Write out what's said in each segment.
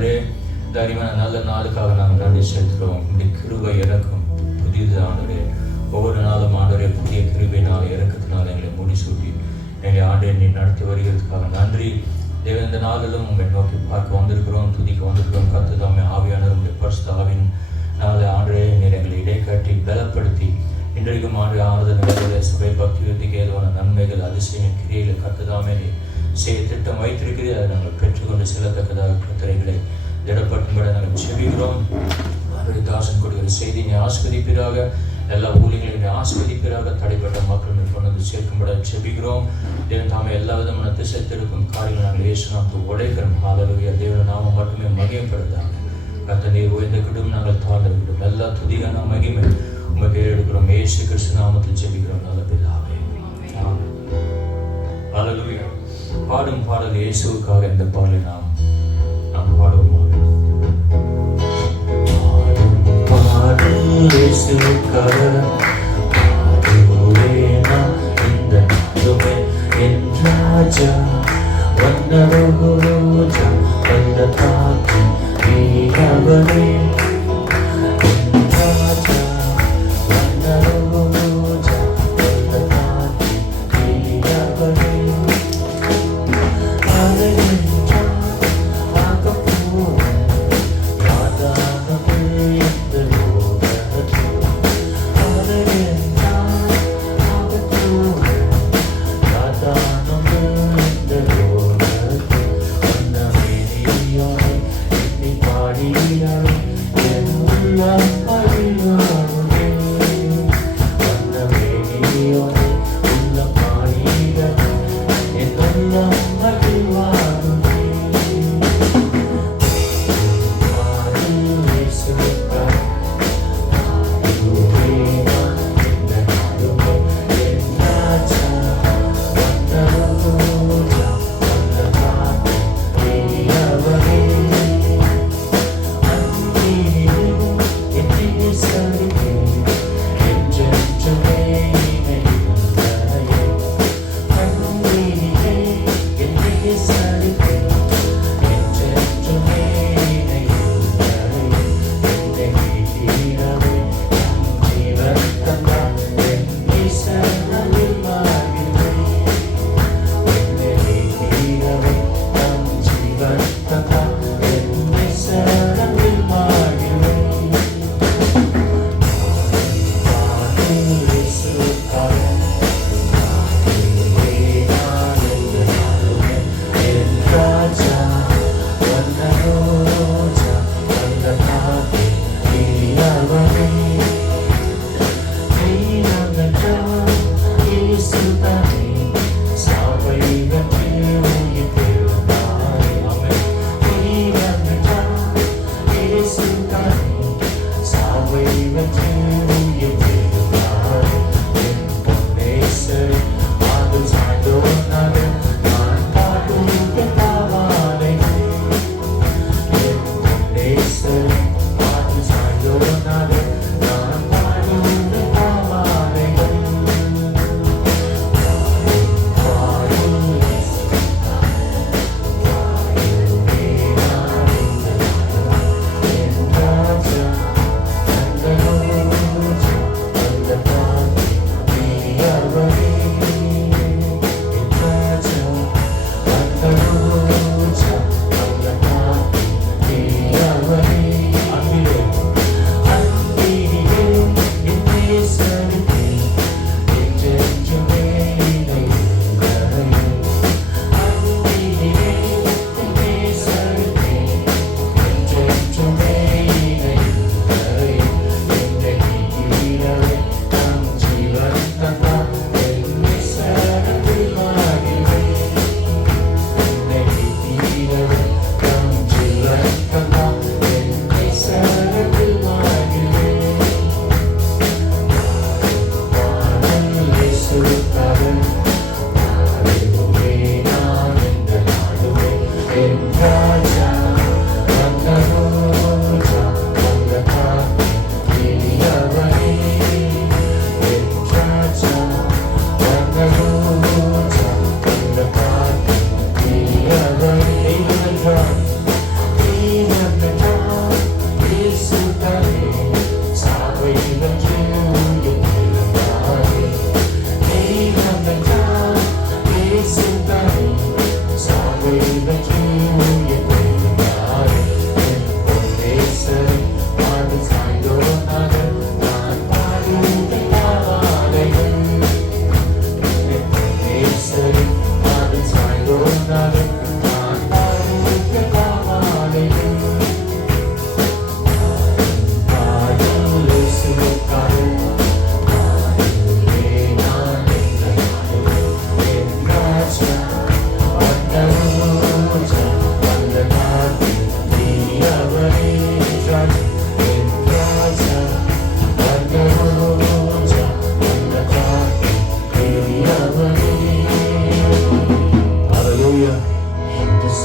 ஆண்டவரே இந்த அறிவான நல்ல நாளுக்காக நாங்கள் நன்றி செலுத்துகிறோம். இந்த கிருபை இறக்கும் புதியது ஆண்டவரே. ஒவ்வொரு நாளும் ஆண்டவரே புதிய கிருபையினால் இறக்கத்தினால் எங்களை முடிசூட்டி எங்களை ஆண்டை நீ நடத்தி வருகிறதுக்காக நன்றி. தேவன் இந்த நாளிலும் உங்களை நோக்கி பார்க்க வந்திருக்கிறோம், துதிக்க வந்திருக்கிறோம். கர்த்ததாமே ஆவியானவர் உங்களுடைய பரிசுத்த ஆவியின் நாளை ஆண்டே நீர் எங்களை இடைக்காட்டி பலப்படுத்தி இன்றைக்கும் ஆண்டு ஆறுதல் சபை பக்தி விருத்திக்கு ஏதுவான நன்மைகள் அதிசயம் கிரியைகளை கர்த்ததாமே நீ செய்ய திட்டம் வைத்திருக்கிறீர்கள். அதை நாங்கள் பெற்றுக்கொண்டு செல்லத்தக்கதாக கர்த்தரைகளை திடப்பட்டும்பட நாங்கள் செபிக்கிறோம். ஆண்டவரே தாசன் கொடுக்கிற செய்தி நீ ஆஸ்வதிப்பீராக, எல்லா ஊழியர்களையும் நீ ஆஸ்வதிப்பீராக. தடைப்பட்ட மக்கள் நீ கொண்டு வந்து சேர்க்கும்பட செபிக்கிறோம். தேவன் தாமே எல்லா விதமான திசைத்திருக்கும் காரியங்கள் நாங்கள் இயேசு நாமத்தை உடைக்கிறோம். ஹல்லேலூயா. தேவன் நாம மட்டுமே மகிமைப்படுதாக. கர்த்தர் நீர் உயர்ந்துக்கிட்டும், நாங்கள் தாழ்ந்துக்கிட்டும். எல்லா துதியான மகிமை உங்கள் பேர் எடுக்கிறோம். இயேசு கிறிஸ்து நாமத்தில் ஜெபிக்கிறோம் நல்ல பிதாவே. ஹல்லேலூயா. பாடும் பாடல் இயேசுவுக்காக இந்த பாடலை நாம் பாடுவோம். பாடும் இயேசுவுக்காக பாடுவேனா இந்த நாளுமே என் ராஜா வந்தரோஜா வந்த காத்தி நீரவரே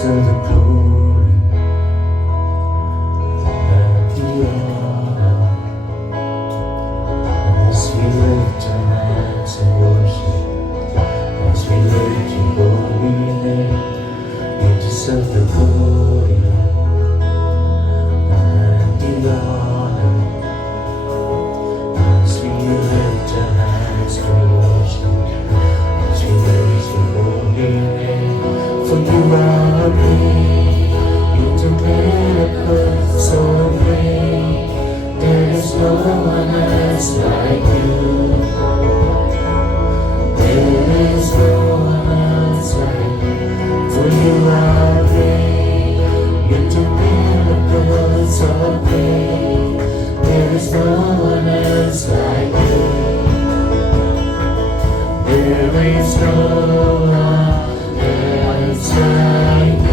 deserve the glory and the honor. As we lift our hands in worship, as we lift your holy name, you deserve the glory and the honor. As we lift our hands in worship, as we lift your holy name, for you are great, you do miracles so great. There is no one else like you. There is no one else like you. For you are great, you do miracles so great. There is no one else like you. There is no one else like you.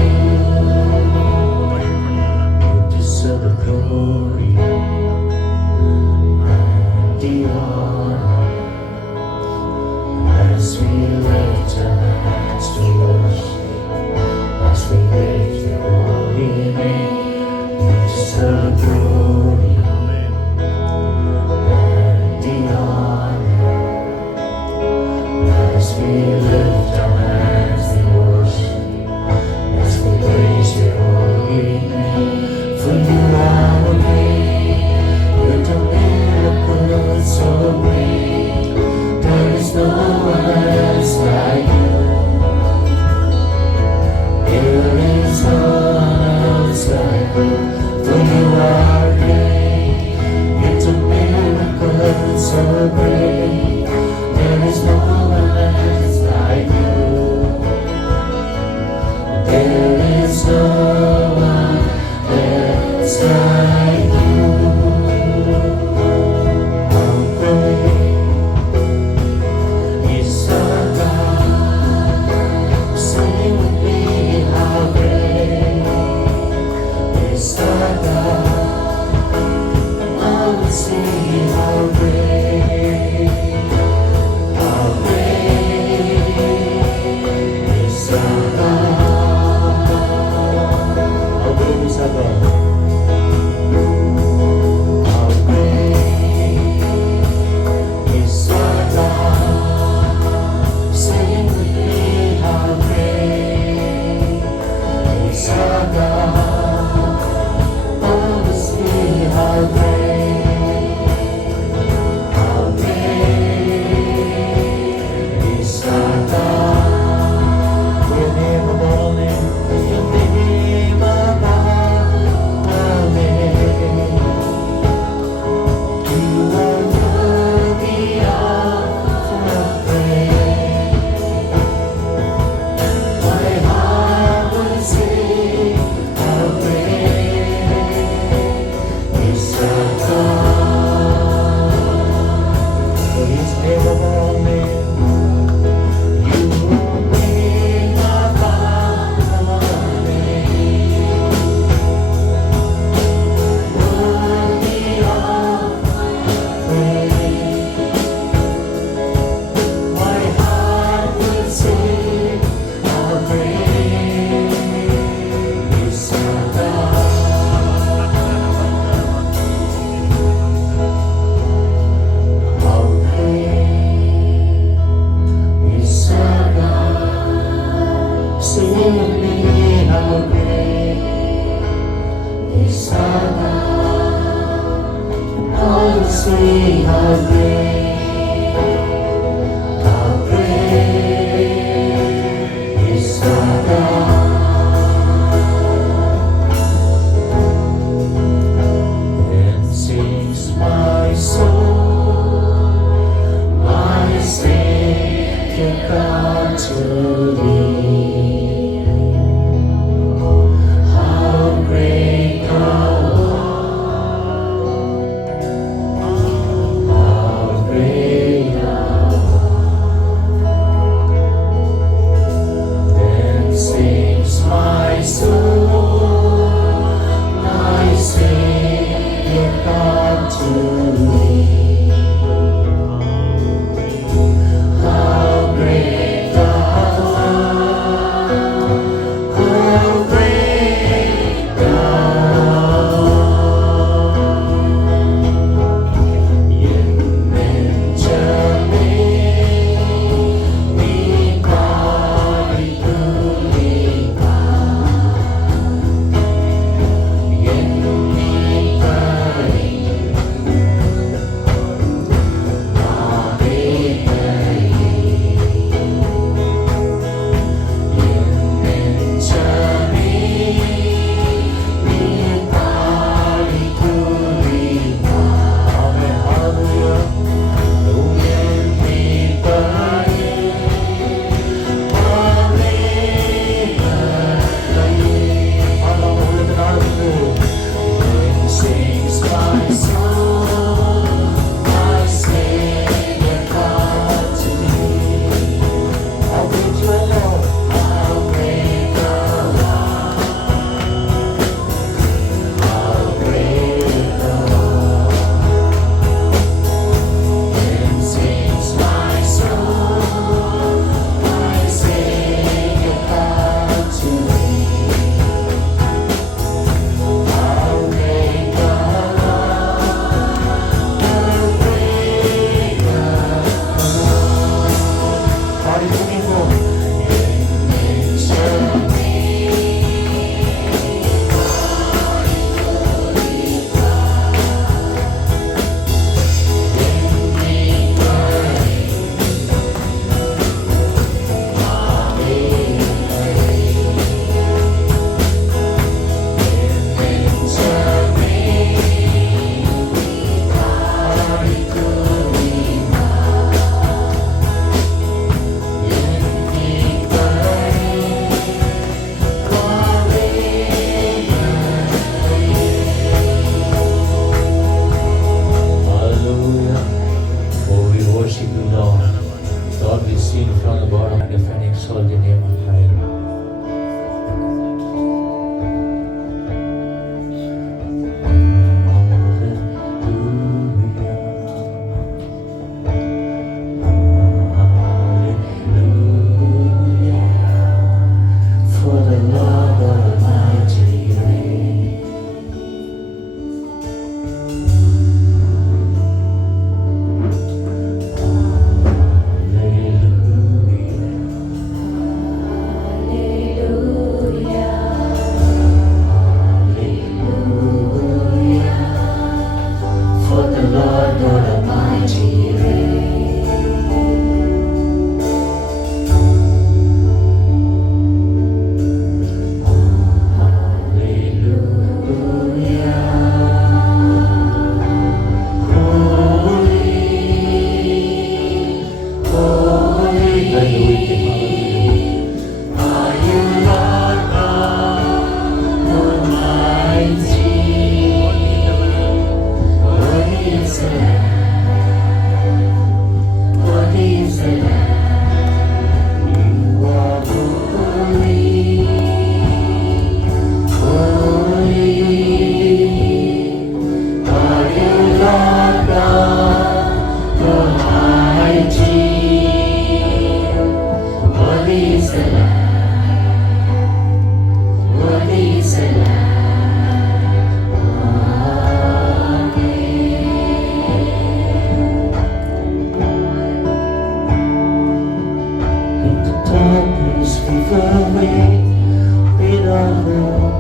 without hope,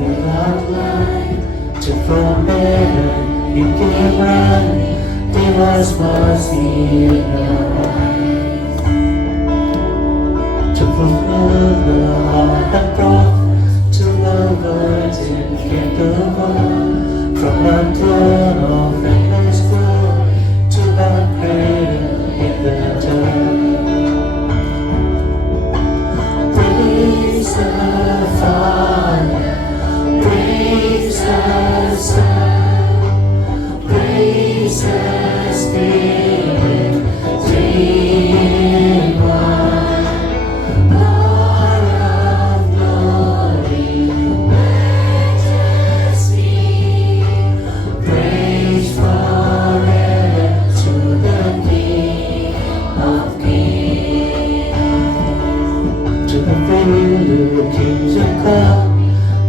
without light, to from heaven you came running, there was mercy in your eyes. To fulfill the heart that brought to the virgin came the word, from the throne of endless glory to the cradle in the dirt. Praise the Father, praise the Son, praise the Spirit, three in one. Lord of glory, majesty, praise forever to the King of Kings. To the faithful kings of come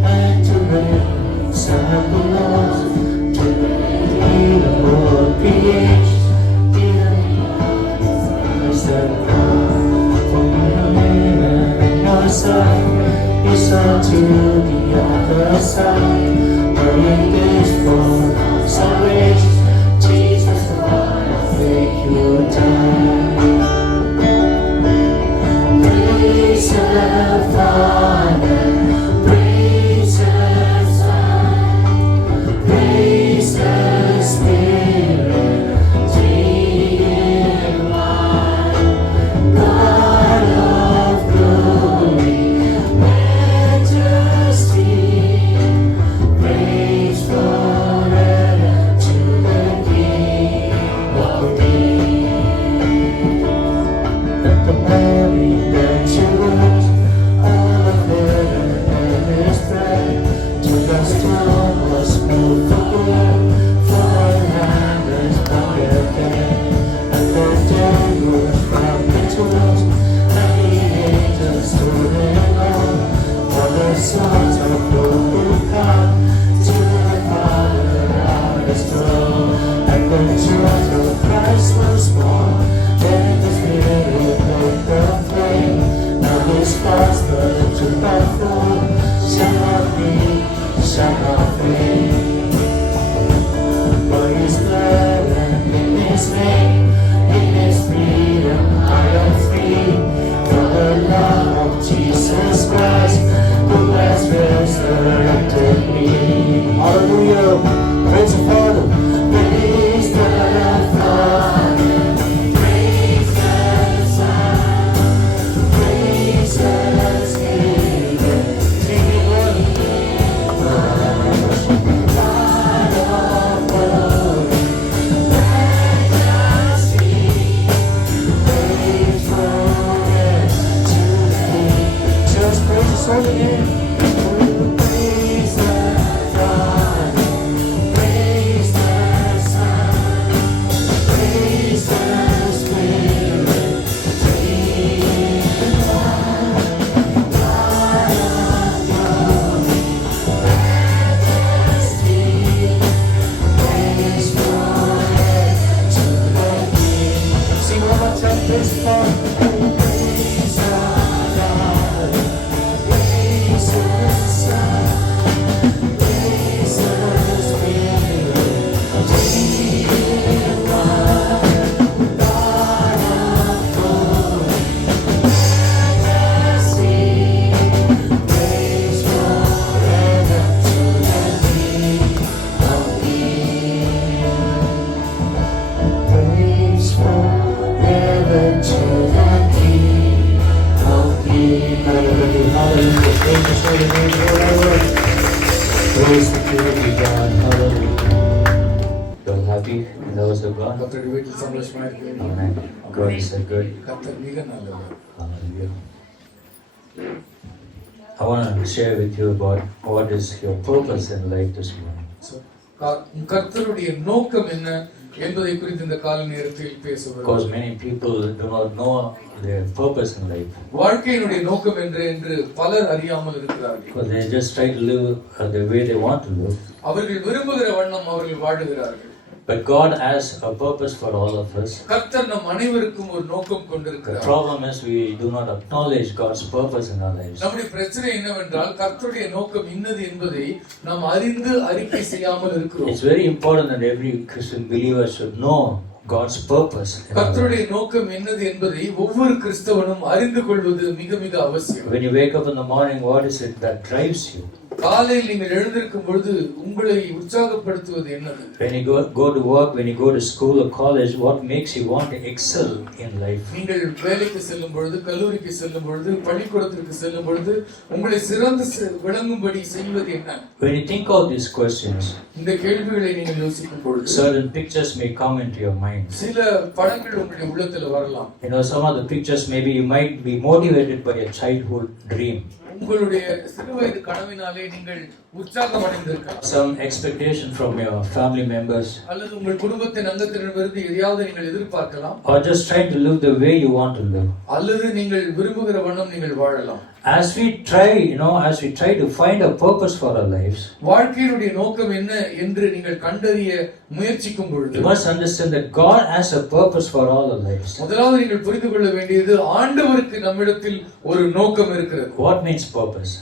and to reign, Son belongs to the leader of creation. Is the crown for your name and your son? You saw to the other side, but it is for salvation. Jesus, the one of faith you died. Praise the Father, praise the Son, praise the Spirit, three in one. God of glory, majesty, praise forever to the King of Kings. Let the glory that you rose, all of heaven and its bread, to the stone was moved for good, for our land is conquered dead. And the dead rose from the tombs, and the angels stood in awe, for the sons of God would come to the Father on his throne. And the church of Christ was born, then the Spirit broke the flame. Now his gospel to the full shall not be, shall not fade. For his blood and in his name, in his freedom I am free. For the love of Jesus Christ, who has resurrected me. Hallelujah. Praise the Father. Praise the Father. Praise the Son. Praise the Spirit. Three in one. God of glory, majesty, praise forever to the King. Just praise His holy name. Praise the Father, praise the Son, praise the Spirit, three in one. God of glory, majesty, praise forever to the King. Sing one more time, praise the Father. Praise the Father, praise the Son, praise the Spirit, three in one. God of glory, majesty, praise forever to the King of Kings. Praise forever to the King of Kings. Hallelujah, hallelujah. Praise His holy name forever. Praise the King of God. Hallelujah. You're happy in the house of God? கர்த்தருடைய வீட்டில் சந்தோஷமா இருக்கிறீர்கள். Amen. God is so good. கர்த்தர் மிக நல்லவர். Hallelujah. I want to share with you about what is your purpose in life this morning. So, கர்த்தருடைய நோக்கம் என்ன என்பதை குறித்து இந்த கால நேரத்தில் பேசுவோம். Because many people do not know their purpose in life. வாழ்க்கையினுடைய நோக்கம் என்று பலர் அறியாமல் இருக்கிறார்கள். Because they just try to live the way they want to live. அவர்கள் விரும்புகிற வண்ணம் அவர்கள் வாழுகிறார்கள். But God has a purpose for all of us. கர்த்தர் நம் அனைவருக்கும் ஒரு நோக்கம் The கொண்டிருக்கிறார். problem is we do not acknowledge God's purpose in our lives. நம்முடைய பிரச்சனை என்னவென்றால் கர்த்தருடைய நோக்கம் இன்னது என்பதை நாம் அறிந்து அறிக்கை செய்யாமல் இருக்கிறோம். It's very important that every Christian believer should know God's purpose. கர்த்தருடைய நோக்கம் என்னது என்பதை ஒவ்வொரு கிறிஸ்தவனும் அறிந்து கொள்வது மிக மிக அவசியம். When you wake up in the morning, what is it that drives you? காலையில் நீங்கள் எழுந்திருக்கும் பொழுது உங்களை உற்சாகப்படுத்துவது என்னது? When you go to work, when you go to school or college, what makes you want to excel in life? நீங்கள் வேலைக்கு செல்லும் பொழுது, கல்லூரிக்கு செல்லும் பொழுது, பள்ளிக்கூடத்திற்கு செல்லும் பொழுது உங்களை சிறந்து விளங்கும்படி செய்வது என்ன? When you think of these questions, இந்த கேள்விகளை நீங்கள் யோசிக்கும் பொழுது certain pictures may come into your mind. சில படங்கள் உங்களுடைய உள்ளத்துல வரலாம். You know, some of the pictures maybe you might be motivated by a childhood dream. உங்களுடைய சிறுவயது கனவினாலே நீங்கள் உற்சாகம் அடைந்திருக்கலாம். Some expectation from your family members. அல்லது உங்கள் குடும்பத்தின் அங்கத்தினரிடமிருந்து எதையாவது நீங்கள் எதிர்பார்க்கலாம். Or just trying to live the way you want to live. அல்லது நீங்கள் விரும்புகிற வண்ணம் நீங்கள் வாழலாம். As we try to find a purpose for our lives, வாழ்க்கையினுடைய நோக்கம் என்ன என்று நீங்கள் கண்டறிய முயற்சிக்கும் பொழுது you must understand that God has a purpose for all our lives. முதலாவது நீங்கள் புரிந்து கொள்ள வேண்டியது ஆண்டவருக்கு நம்மிடத்தில் ஒரு நோக்கம் இருக்கிறது. What means purpose?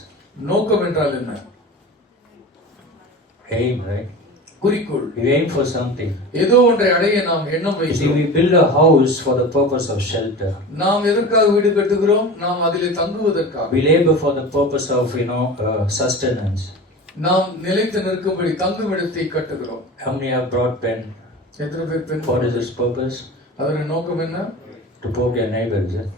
நோக்கம் என்றால் என்ன? Aim, right? குறிக்கோள். We aim for something. ஏதோ ஒன்றை அடைய நாம் எண்ணம் See, வைக்கிறோம். we build a house for the purpose of shelter. நாம் எதற்காக வீடு கட்டுகிறோம்? நாம் அதிலே தங்குவதற்காக. We labor for the purpose of, sustenance. நாம் நிலைத்து நிற்கும்படி தங்குமிடத்தை கட்டுகிறோம். How many have brought pen? எத்தனை பேர் பெண்? What is its purpose? அதோட நோக்கம் என்ன? To poke your neighbor, is it?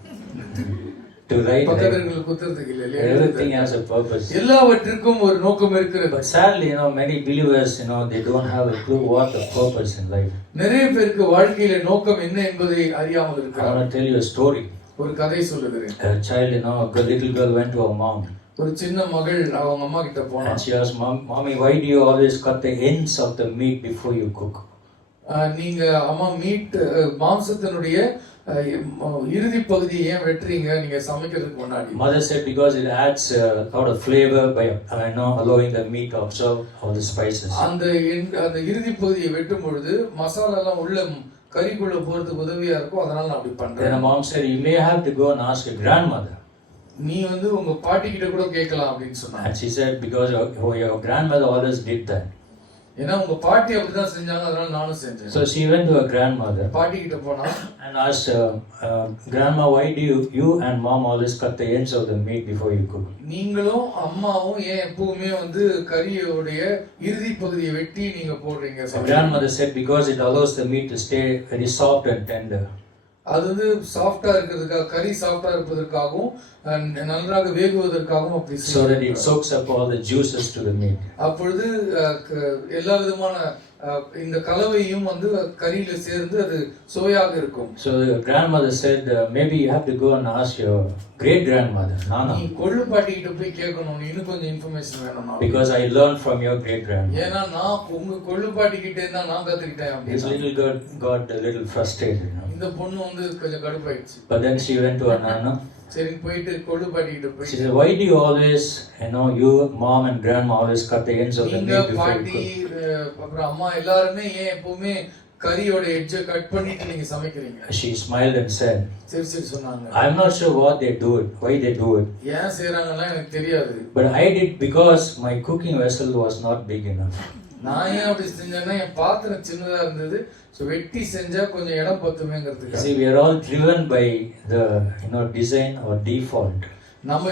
To write, right? பக்கத்துல குத்துறதுக்கு இல்ல. Everything has a purpose. எல்லாவற்றிற்கும் ஒரு நோக்கம் இருக்கிறது. But sadly, many believers, they don't have a clue what the purpose in life. நிறைய பேருக்கு வாழ்க்கையில நோக்கம் என்ன என்பதை அறியாமல் I இருக்கிறார். want to tell you a story. ஒரு கதை சொல்லுகிறேன். A child, a little girl went to her mom. ஒரு சின்ன மகள் அவங்க அம்மா கிட்ட போனா. And she asked, Mommy, why do you always cut the ends of the meat before you cook? நீங்க அம்மா மீட் மாംസத்தினுடைய இறுதி பகுதியை ஏன் வெட்டுறீங்க நீங்க சமைக்கிறதுக்கு முன்னாடி? Mother said because it adds a lot of flavor by allowing the meat to absorb all the spices. அந்த இறுதி பகுதியை வெட்டும் பொழுது மசாலா எல்லாம் உள்ள கறிக்குள்ள போறதுக்கு உதவியா இருக்கும், அதனால நான் அப்படி பண்றேன். Then mom said you may have to go and ask your grandmother. நீ உங்க பாட்டி கிட்ட கூட கேட்கலாம் அப்படின்னு சொன்னாங்க. And she said because your grandmother always did that. ஏன்னா உங்க பாட்டி அப்படிதான் செஞ்சாங்க, அதனால நானும் செஞ்சேன். So she went to her grandmother. பாட்டி கிட்ட போனா and asked grandma, why do you and mom always cut the ends of the meat before you cook? நீங்களும் அம்மாவும் ஏன் எப்பவுமே கறியோட இறுதி பகுதியை வெட்டி நீங்க போடுறீங்க? Grandmother said because it allows the meat to stay very soft and tender. அது சாஃப்ட்டா இருக்கிறதுக்காக, கறி சாஃப்ட்டா இருப்பதற்காகவும் நன்றாக வேகுவதற்காகவும் அப்படி so that it soaks up all the juices to the meat. அப்பொழுது எல்லா விதமான இந்த கலவையும் கறியில சேர்ந்து அது சுவையாக இருக்கும். So the grandmother said maybe you have to go and ask your great grandmother Nana. நீ கொள்ளு பாட்டி கிட்ட போய் கேட்கணும், இன்னும் கொஞ்சம் இன்ஃபர்மேஷன் வேணும். Because I learned from your great grandmother. ஏன்னா நான் உங்க கொள்ளு பாட்டி கிட்ட இருந்தா நான் கத்துக்கிட்டேன். This little girl got a little frustrated. இந்த பொண்ணு கொஞ்சம் கடுப்பாயிடுச்சு. But then she went to her Nana. சரி போயிட்டு கொள்ளு பாட்டி கிட்ட போய் she said why do you always you mom and grandma always cut the ends of the meat before you cook? அப்புறம் அம்மா எல்லாரும் ஏன் எப்பவுமே கறியோட எட்ஜை கட் பண்ணிட்டு நீங்க சமைக்கிறீங்க? She smiled and said சரி சொன்னாங்க. I'm not sure why they do it. ஏன் செய்றாங்கன்னு எனக்கு தெரியாது. But I did because my cooking vessel was not big enough. நான் ஏன் அப்படி செஞ்சேன்னா என் பாத்திரம் சின்னதா இருந்தது, சோ வெட்டி செஞ்சா கொஞ்சம் இடம் பத்துமேங்கிறதுக்கு. See, we are all driven by the design or default. நம்ம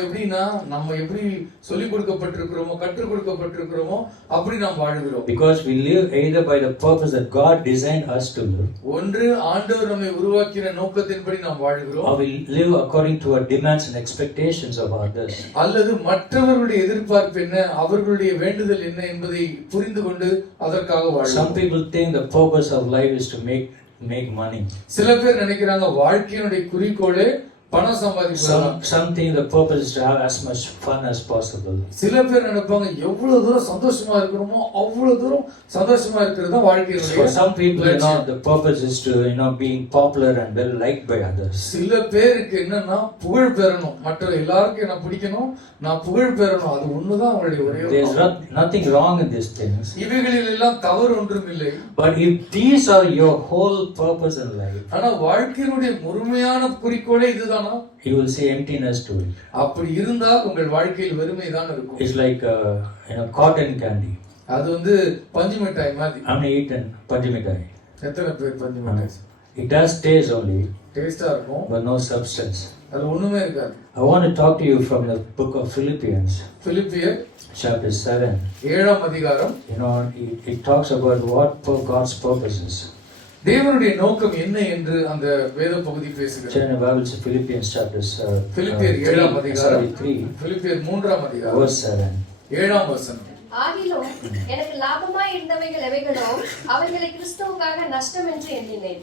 எப்படி சொல்லி கொடுக்கப்பட்டிருக்கிறோமோ, கற்றுக் கொடுக்கப்பட்டிருக்கிறோமோ அப்படி நாம் வாழுகிறோம். Because we live either by the purpose that God designed us to live. ஒன்று ஆண்டவர் நம்மை உருவாக்கின நோக்கத்தின்படி நாம் வாழுகிறோம். Or we live according to our demands and expectations of others. அல்லது மற்றவர்களுடைய எதிர்பார்ப்பு என்ன, அவர்களுடைய வேண்டுதல் என்ன என்பதை புரிந்து கொண்டு அதற்காக வாழுகிறோம். Some people think the purpose of life is to make money. சில பேர் நினைக்கிறாங்க வாழ்க்கையினுடைய குறிக்கோளே பணம் சம்பாதிக்கலாம். Some think the purpose is to have as much fun as possible. சில பேர் நினைப்பாங்க எவ்வளவு தூரம் சந்தோஷமா இருக்கணுமோ அவ்வளவு தூரம் சந்தோஷமா இருக்கிறது தான் வாழ்க்கையினுடைய. For some people, the purpose is to being popular and well liked by others. சில பேருக்கு என்னன்னா புகழ் பெறணும், மற்ற எல்லாருக்கும் என்ன பிடிக்கணும், நான் புகழ் பெறணும், அது ஒண்ணுதான் அவங்களுடைய ஒரே. There is nothing wrong in these things. இவைகளில் எல்லாம் தவறு ஒன்றும் இல்லை. But if these are your whole purpose in life, ஆனா வாழ்க்கையினுடைய முழுமையான குறிக்கோளே இதுதானா? you will see emptiness to it. அப்படி இருந்தால் உங்கள் வாழ்க்கையில் வெறுமை தான் இருக்கும். It's like cotton candy. அது வந்து பஞ்சு மிட்டாய் மாதிரி. I'm eaten பஞ்சு மிட்டாய். எத்தனை பேர் பஞ்சு மிட்டாய்? It has taste only. டேஸ்டா இருக்கும். But no substance. அது ஒண்ணுமே இருக்காது. I want to talk to you from the book of Philippians. பிலிப்பியர் Chapter 7. 7ஆம் அதிகாரம். It talks about what God's purpose is. தேவனுடைய நோக்கம் என்ன என்று அந்த வேத பகுதி பேசுகிறது. Turn your Bibles to Philippians chapter 3. பிலிப்பியர் 7ஆம் அதிகாரம். 3. பிலிப்பியர் 3ஆம் அதிகாரம். Verse 7. 7ஆம் வசனம். ஆகிலும் எனக்கு லாபமாய் இருந்தவைகள் எவைகளோ அவைகளை கிறிஸ்துவுக்காக நஷ்டம் என்று எண்ணினேன்.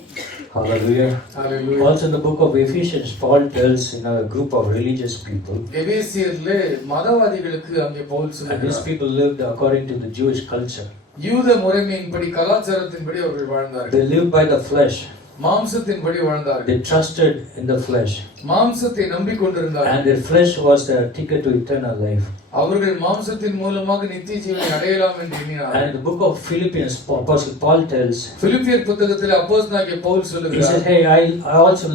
Hallelujah. Hallelujah. Also in the book of Ephesians, Paul tells a group of religious people. எபேசியர்ல மதவாதிகளுக்கு அங்கே பவுல் And சொல்கிறார். these people lived according to the Jewish culture. யூத முறைமையின்படி கலாச்சாரத்தின்படி அவர்கள் வாழ்ந்தார்கள். They lived by the flesh. மாம்சத்தின்படி வாழ்ந்தார்கள். They trusted in the flesh. மாம்சத்தை நம்பிக்கொண்டிருந்தார்கள். And their flesh was their ticket to eternal life. அவர்கள் மாம்சத்தின் மூலமாக நித்திய ஜீவனை அடையலாம் என்று And எண்ணினார்கள். in the book of Philippians, Apostle Paul tells, பிலிப்பியர் புத்தகத்தில் அப்போஸ்தலனாகிய பவுல் he சொல்லுகிறார், said, hey, I also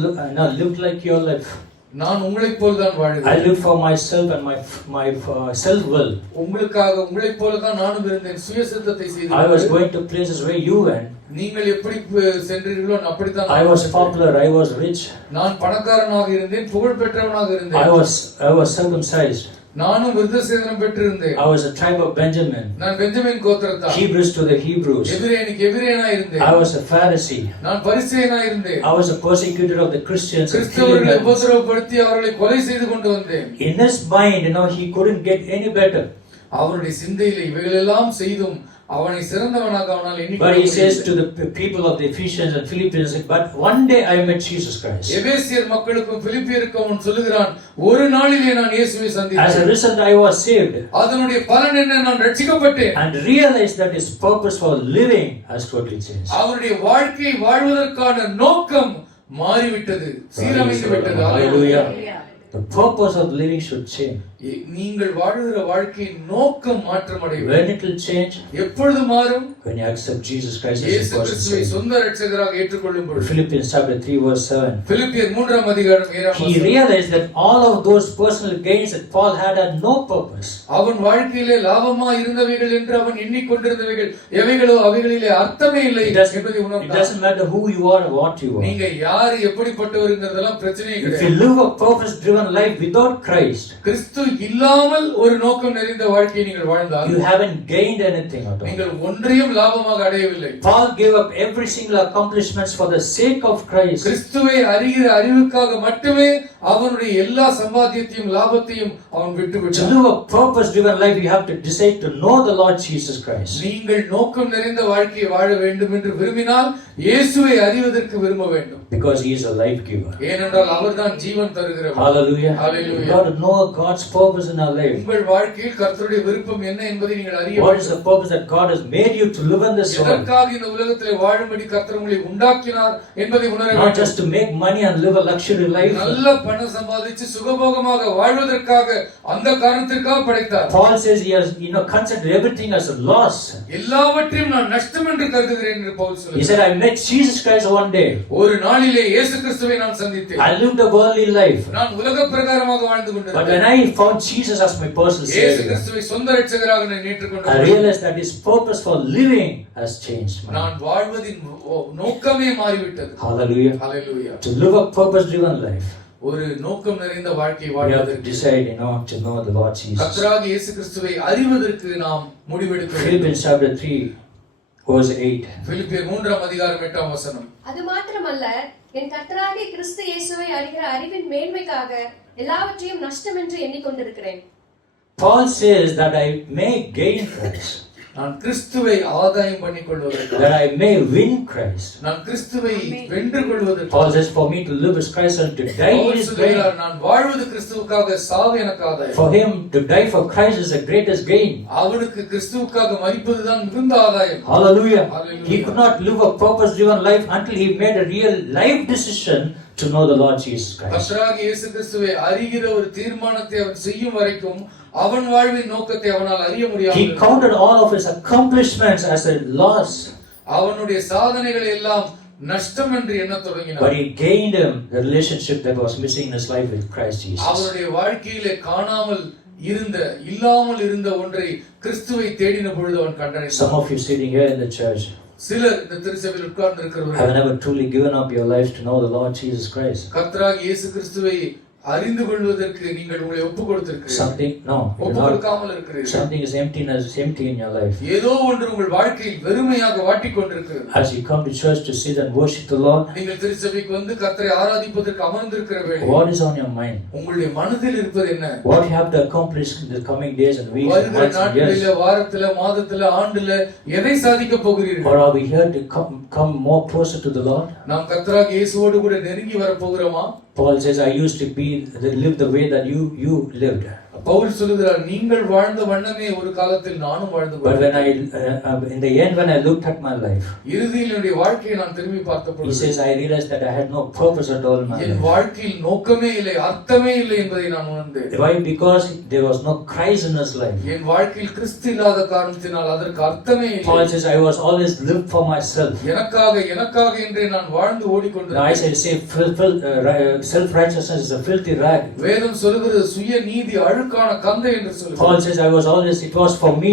lived like your life. நான் உங்களைப் போல தான் I வாழ்கிறேன். lived for myself and my self-will. உங்களுக்காக உங்களைப் போல தான் நானும் இருந்தேன். சுயசித்தத்தை I was செய்தேன். going to places where you went. நீங்கள் எப்படி சென்றீர்களோ நான் அப்படித்தான் I was popular, I was rich, நான் பணக்காரனாக இருந்தேன், புகழ் பெற்றவனாக இருந்தேன். I was circumcised. நானும் விருத்தசேதனம் பெற்றிருந்தேன். I was a tribe of Benjamin. நான் பெஞ்சமின் கோத்திரத்தான். Hebrews to the Hebrews. எபிரேயனுக்கு எபிரேயனா இருந்தேன். I was a Pharisee. நான் பரிசேயனா இருந்தேன். I was a persecutor of the Christians. கிறிஸ்தவர்களை உபத்திரவப்படுத்தி அவர்களை கொலை செய்து கொண்டு வந்தேன். In his mind, he couldn't get any better. அவருடைய சிந்தையிலே இவைகளெல்லாம் செய்தும் அவனை சிறந்தவனாக அவனால் But he says எண்ணிக்கொள்ள to the people of the Ephesians and Philippians, but one day I met Jesus Christ. எபேசியர் மக்களுக்கும் பிலிப்பியருக்கும் அவன் சொல்லுகிறான், ஒரு நாளிலே நான் இயேசுவை As a சந்தித்தேன். result, I was saved அதனுடைய பலன் என்ன? நான் ரட்சிக்கப்பட்டேன். and realized that his purpose for living has totally changed. அவருடைய வாழ்க்கையை வாழ்வதற்கான நோக்கம் மாறிவிட்டது, சீரமைந்து விட்டது. Hallelujah. The purpose of living should change. நீங்கள் வாழுகிற வாழ்க்கையின் நோக்கம் மாற்றமடைய When வேண்டும். it will change? எப்பொழுது மாறும்? When you accept Jesus Christ as இயேசு your personal கிறிஸ்துவை Savior. சொந்த இரட்சகராக ஏற்றுக்கொள்ளும் பொழுது. Philippians chapter 3 verse 7. பிலிப்பியர் 3ஆம் அதிகாரம் 7ஆம் He வசனம். realized that all of those personal gains that Paul had no purpose. அவன் வாழ்க்கையிலே லாபமா இருந்தவைகள் என்று அவன் எண்ணிக்கொண்டிருந்தவைகள் எவைகளோ அவைகளிலே அர்த்தமே இல்லை It என்பதை doesn't உணர்ந்தான். matter who you are or what you are. நீங்க யாரு எப்படிப்பட்டவருங்கிறதெல்லாம் பிரச்சனையே If you கிடையாது. live a purpose-driven life without Christ, கிறிஸ்து இல்லாமல் ஒரு நோக்கம் நிறைந்த வாழ்க்கையை நீங்கள் வாழ்ந்தால் you haven't gained anything at all. நீங்கள் ஒன்றையும் லாபமாக அடையவில்லை. Paul gave up every single accomplishments for the sake of Christ. கிறிஸ்துவை அறிகிற அறிவுக்காக மட்டுமே அவனுடைய எல்லா சம்பாத்தியத்தையும் லாபத்தையும் அவன் To விட்டுவிட்டான். live a purpose-driven life, you have to decide to know the Lord Jesus Christ. நீங்கள் நோக்கம் நிறைந்த வாழ்க்கையை வாழ வேண்டும் என்று விரும்பினால் இயேசுவை அறிவதற்கு விரும்ப வேண்டும். Because He is a life giver. ஏனென்றால் அவர்தான் ஜீவன் தருகிறவர். Hallelujah. Hallelujah. You got to know God's purpose in our life. உங்கள் வாழ்க்கையில் கர்த்தருடைய விருப்பம் என்ன என்பதை நீங்கள் அறிய What is வேண்டும். the purpose that God has made you to live in this world? எதற்காக இந்த உலகத்திலே வாழும்படி கர்த்தர் உங்களை உண்டாக்கினார் என்பதை உணர Not வேண்டும். just to make money and live a luxury life. நல்ல பணம் சம்பாதிச்சு சுகபோகமாக வாழ்வதற்காக அந்த காரணத்திற்காக படைத்தார். Paul says he has considered everything as a loss. எல்லாவற்றையும் நான் நஷ்டம் என்று கருதுகிறேன் என்று பவுல் He சொல்கிறார். said, I met Jesus Christ one day. ஒரு நாளிலே இயேசு கிறிஸ்துவை நான் சந்தித்தேன். I lived a worldly life. நான் உலக பிரகாரமாக வாழ்ந்து But கொண்டிருந்தேன். when I found Jesus as my personal இயேசு Savior, கிறிஸ்துவை சொந்த இரட்சகராக நான் I ஏற்றுக்கொண்டேன். realized that His purpose for living has changed. நான் வாழ்வதின் நோக்கமே மாறிவிட்டது. Hallelujah. Hallelujah. To live a purpose-driven life, ஒரு நோக்கம் நிறைந்த வாழ்க்கை we have to வாழ்வதற்கு decide, to know the Lord Jesus. கர்த்தராகிய இயேசு கிறிஸ்துவை அறிவதற்கு நாம் முடிவெடுக்க வேண்டும். Philippians chapter 3, verse 8. பிலிப்பியர் 3ஆம் அதிகாரம் 8ஆம் வசனம். அது மாத்திரமல்ல, என் கர்த்தராகிய கிறிஸ்து இயேசுவை அறிகிற அறிவின் மேன்மைக்காக எல்லாவற்றையும் நஷ்டம் என்று எண்ணிக்கொண்டிருக்கிறேன். Paul says that I may gain Christ. நான் கிறிஸ்துவை ஆதாயம் பண்ணிக்கொள்வதற்கு, that I may win Christ. நான் கிறிஸ்துவை வென்று கொள்வதற்கு. Paul says, for me to live is Christ and to die is gain. நான் வாழ்வது கிறிஸ்துவுக்காக, சாவு எனக்கு ஆதாயம். For him to die for Christ is the greatest gain. அவனுக்கு கிறிஸ்துவுக்காக மரிப்பதுதான் மிகுந்த ஆதாயம். Hallelujah. Hallelujah. He could not live a purpose-driven life until he made a real life decision to know the Lord Jesus Christ. கர்த்தராகிய இயேசு கிறிஸ்துவை அறிகிற ஒரு தீர்மானத்தை அவன் செய்யும் வரைக்கும் அவன் வாழ்வின் நோக்கத்தை அவனால் அறிய முடியாது. He counted all of his accomplishments as a loss. அவனுடைய சாதனைகள் எல்லாம் நஷ்டம் என்று எண்ணத் தொடங்கினான். But he gained him the relationship that was missing in his life with Christ Jesus. அவனுடைய வாழ்க்கையிலே காணாமல் இல்லாமல் இருந்த ஒன்றை கிறிஸ்துவை தேடின பொழுது அவன் கண்டடைந்தான். Some of you sitting here in the church சிலர் இந்த திருச்சபையில் உட்கார்ந்து இருக்கிறவர்கள் have never truly given up your life to know the Lord Jesus Christ. கர்த்தராகிய இயேசு கிறிஸ்துவை அறிந்து கொள்வதற்கு நீங்கள் உங்களை ஒப்புக் கொடுத்திருக்கிறீர்கள். Something ஒப்புக்கொடுக்காமல் இருக்கிறீர்கள். Something is empty in your life. ஏதோ ஒன்று உங்கள் வாழ்க்கையில் வெறுமையாக வாட்டிக் கொண்டிருக்கிறது. As you come to church to sit and worship the Lord, நீங்கள் திருச்சபைக்கு வந்து கர்த்தரை ஆராதிப்பதற்கு அமர்ந்திருக்கிற வேளை what is on your mind? உங்களுடைய மனதில் இருப்பது என்ன? What you have to accomplish in the coming days and weeks and months and years? வாரத்துல, மாதத்துல, ஆண்டுல எதை சாதிக்க போகிறீர்கள்? Or are we here to come more closer to the Lord? நாம் கர்த்தராகிய இயேசுவோடு கூட நெருங்கி வர போகிறோமா? Paul says, I used to live the way that you lived. Pavul சொல்லுகிறார், நீங்கள் வாழ்ந்த வண்ணமே ஒரு காலத்தில் நானும் வாழ்ந்து But when கொண்டிருந்தேன். in the end, when I looked at my life, இறுதியில் என்னுடைய வாழ்க்கையை நான் திரும்பி பார்த்த he பொழுது says, I realized that I had no purpose at all in my N life. வாழ்க்கையில் நோக்கமே இல்லை, அர்த்தமே இல்லை என்பதை நான் உணர்ந்தேன். Why? Because there was no Christ in his life. என் வாழ்க்கையில் கிறிஸ்து இல்லாத காரணத்தினால் அதற்கு அர்த்தமே Paul இல்லை. says, I was always lived for myself. எனக்காக என்றே நான் வாழ்ந்து Now I ஓடிக்கொண்டிருந்தேன். say self-righteousness is a filthy rag. வேதம் சொல்லுகிறது சுய நீதி அழுக்கான கந்தை என்று சொல்லுகிறது. Paul says, it was for me.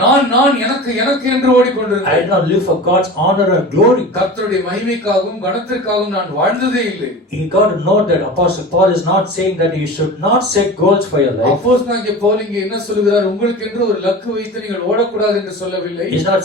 நான் எனக்கு என்று I ஓடிக்கொண்டிருந்தேன். did not live for God's honor and glory. கர்த்தருடைய மகிமைக்காகவும் கனத்திற்காகவும் நான் வாழ்ந்ததே இல்லை. You got to know that Apostle Paul is not saying that you should not set goals for your life. அப்போஸ்தலனாகிய பவுல் இங்கே என்ன சொல்கிறார்? உங்களுக்கு என்று ஒரு இலக்கு வைத்து நீங்கள் ஓடக்கூடாது என்று சொல்லவில்லை. He is not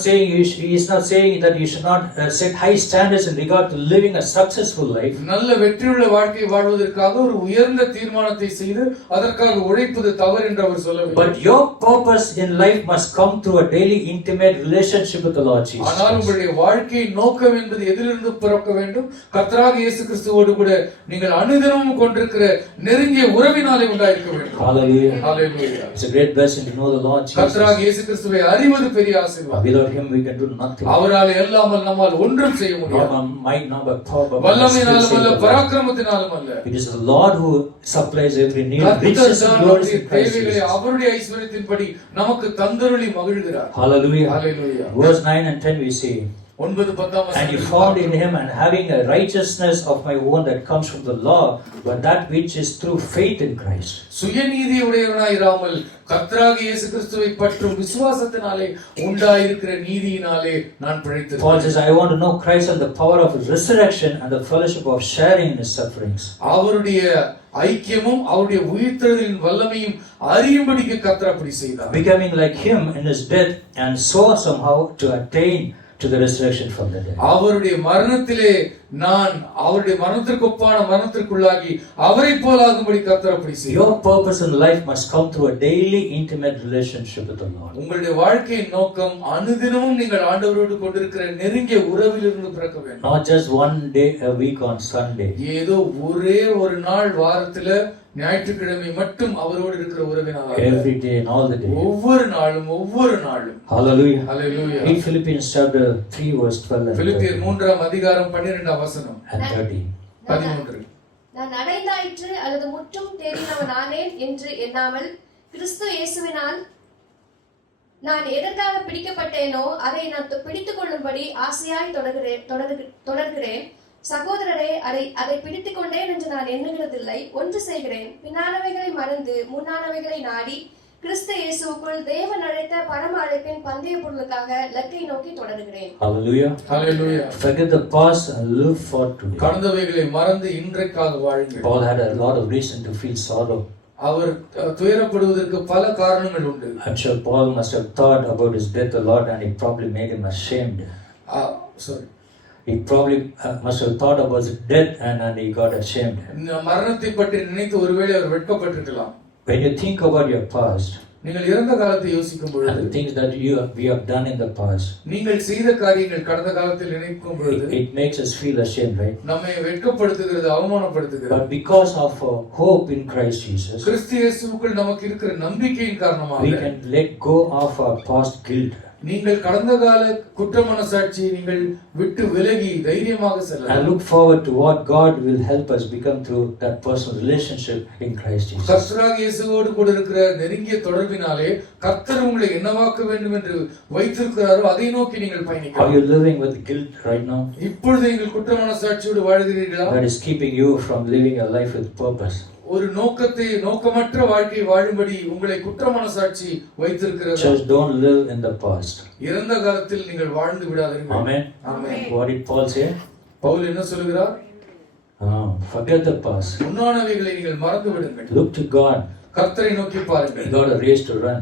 saying that you should not set high standards in regard to living a successful life. நல்ல வெற்றியுள்ள வாழ்க்கை வாழ்வதற்காக ஒரு உயர்ந்த தீர்மானத்தை செய்து அதற்காக உழைப்பது தவறு என்று அவர் சொல்லவில்லை. But your purpose in life must come through a daily intimate relationship with the Lord Jesus. ஆனால் உங்களுடைய வாழ்க்கையின் நோக்கம் என்பது எதிலிருந்து பிறக்க வேண்டும்? கர்த்தராகிய இயேசு கிறிஸ்துவோடு கூட நீங்கள் அனுதினமும் கொண்டிருக்கிற நெருங்கிய உறவினாலே உண்டாயிருக்க வேண்டும். Hallelujah. Hallelujah. It's a great blessing to know the Lord Jesus. கர்த்தராகிய இயேசு கிறிஸ்துவை அறிவது பெரிய ஆசீர்வாதம். Without him we can do nothing. அவரால் அல்லாமல் நம்மால் ஒன்றும் செய்ய முடியாது. Not by might, not by power, but by வல்லமையினாலும் அல்ல, His Spirit. பராக்கிரமத்தினாலும் அல்ல. It is the Lord who supplies every need, riches கர்த்தர் and glories in Christ தேவைகளை Jesus. அவருடைய ஐஸ்வரியத்தின்படி நமக்கு தந்தருளி மகிழ்கிறார். Hallelujah. Hallelujah. Verse 9 and 10 we see, 9-10 and you found in him and having a righteousness of my own that comes from the law, but that which is through faith in Christ. சுயநீதி உடையவனாய் இராமல் கர்த்தராகிய இயேசு கிறிஸ்துவை பற்றும் விசுவாசத்தினாலே உண்டாயிருக்கிற நீதியினாலே நான் பிழைத்தேன். Paul says, I want to know Christ and the power of his resurrection and the fellowship of sharing in his sufferings. அவருடைய ஐக்கியமும் அவருடைய உயிர்த்தெழுதலின் வல்லமையும் அறியும்படிக்கு கர்த்தர் அப்படி செய்தார். Becoming like him in his death and so somehow to attain to the resurrection from the dead. அவருடைய மரணத்திலே நான் அவருடைய மரணத்திற்கு ஒப்பான மரணத்திற்குள்ளாகி அவரை போலாகும்படி கர்த்தர் அப்படி செய்தார். Your purpose in life must come through a daily intimate relationship with the Lord. உங்களுடைய வாழ்க்கையின் நோக்கம் அனுதினமும் நீங்கள் ஆண்டவரோடு கொண்டிருக்கிற நெருங்கிய உறவிலிருந்து பிறக்க வேண்டும். Not just one day a week on Sunday. ஏதோ ஒரே ஒரு நாள் வாரத்துல ஞாயிற்றுக்கிழமை மட்டும் அவரோடு இருக்கிற உறவினால Every day and all the day. ஒவ்வொரு நாளும். Hallelujah. Hallelujah. Read Philippians chapter 3 verse 12 and பிலிப்பியர் 3-ம் அதிகாரம் 12-ம் வசனம் 13. 13. நான் அடைந்தாயிற்று அல்லது முற்றும் தேறினவனானேன் என்று எண்ணாமல் கிறிஸ்து இயேசுவினால் நான் எதற்காக பிடிக்கப்பட்டேனோ அதை நான் பிடித்துக் கொள்ளும்படி ஆசையாய் தொடர்கிறேன். சகோதரரே, அதை பிடித்துக் கொண்டேன் என்று நான் எண்ணுகிறதில்லை. ஒன்று செய்கிறேன், பின்னானவைகளை மறந்து முன்னானவைகளை நாடி கிறிஸ்து இயேசுவுக்குள் தேவன் அழைத்த பரம அழைப்பின் பந்தய பொருளுக்காக இலக்கை நோக்கி தொடர்கிறேன். Hallelujah. Hallelujah. Forget the past and live for today. கடந்தவைகளை மறந்து இன்றைக்காக வாழுங்கள். Paul had a lot of reason to feel sorrow. அவர் துயரப்படுவதற்கு பல காரணங்கள் உண்டு. I'm sure Paul must have thought about his death a lot and it probably made him ashamed. He probably must have thought about his death and he got ashamed. மரணத்தை பற்றி நினைத்து ஒருவேளை அவர் வெட்கப்பட்டிருக்கலாம். When you think about your past, நீங்கள் இறந்த காலத்தை யோசிக்கும் பொழுது and the things that we have done in the past, நீங்கள் செய்த காரியங்கள் கடந்த காலத்தில் நினைக்கும் பொழுது it makes us feel ashamed, right? நம்மை வெட்கப்படுத்துகிறது, அவமானப்படுத்துகிறது. But because of hope in Christ Jesus, கிறிஸ்து இயேசுவுக்குள் நமக்கு இருக்கிற நம்பிக்கையின் காரணமாக we can let go of our past guilt நீங்கள் கடந்த கால குற்ற மனசாட்சியை நீங்கள் விட்டு விலகி தைரியமாக and செல்லலாம். look forward to what God will help us become through that personal relationship in Christ Jesus. கர்த்தராகிய இயேசுவோடு கூட இருக்கிற நெருங்கிய தொடர்பினாலே கர்த்தர் உங்களை என்னவாக்க வேண்டும் என்று வைத்திருக்கிறாரோ அதை நோக்கி நீங்கள் Are பயணிக்கலாம். you living with guilt right now? இப்பொழுது நீங்கள் குற்ற மனசாட்சியோடு வாழ்கிறீர்களா? That is keeping you from living a life with purpose. ஒரு நோக்கமற்ற வாழ்க்கை வாழும்படி உங்களை குற்ற மனசாட்சி வைத்திருக்கிறது. Church, don't live in the past. இறந்த காலத்தில் நீங்கள் வாழ்ந்து விடாதீர்கள். Amen. Amen. What did Paul say? Pavul என்ன சொல்கிறார்? Forget the past. முன்னானவைகளை நீங்கள் மறந்து விடுங்கள். Look to God. கர்த்தரை நோக்கி பாருங்கள். You got a race to run.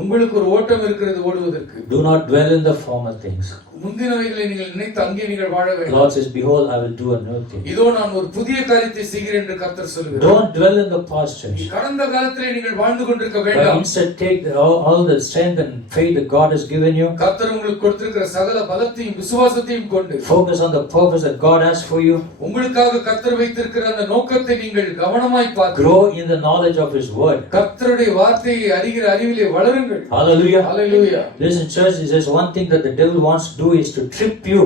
உங்களுக்கு ஒரு ஓட்டம் இருக்கிறது ஓடுவதற்கு. Do not dwell in the former things. முந்தினவைகளை நீங்கள் நினைத்து அங்கே நீங்கள் வாழ வேண்டும். God says, behold, I will do a new thing. இதோ நான் ஒரு புதிய காரியத்தை செய்கிறேன் என்று கர்த்தர் சொல்கிறார். Don't dwell in the past, church. கடந்த காலத்திலே நீங்கள் வாழ்ந்து கொண்டிருக்க But வேண்டாம். instead take all the strength and faith that God has given you. கர்த்தர் உங்களுக்கு கொடுத்திருக்கிற சகல பலத்தையும் விசுவாசத்தையும் கொண்டு Focus on the purpose that God has for you. உங்களுக்காக கர்த்தர் வைத்திருக்கிற அந்த நோக்கத்தை நீங்கள் கவனமாய் பார்த்து Grow in the knowledge of His word. கர்த்தருடைய வார்த்தையை அறிகிற அறிவிலே வளருங்கள். Hallelujah. Hallelujah. Listen, church, it says one thing that the devil wants to do is to trip you.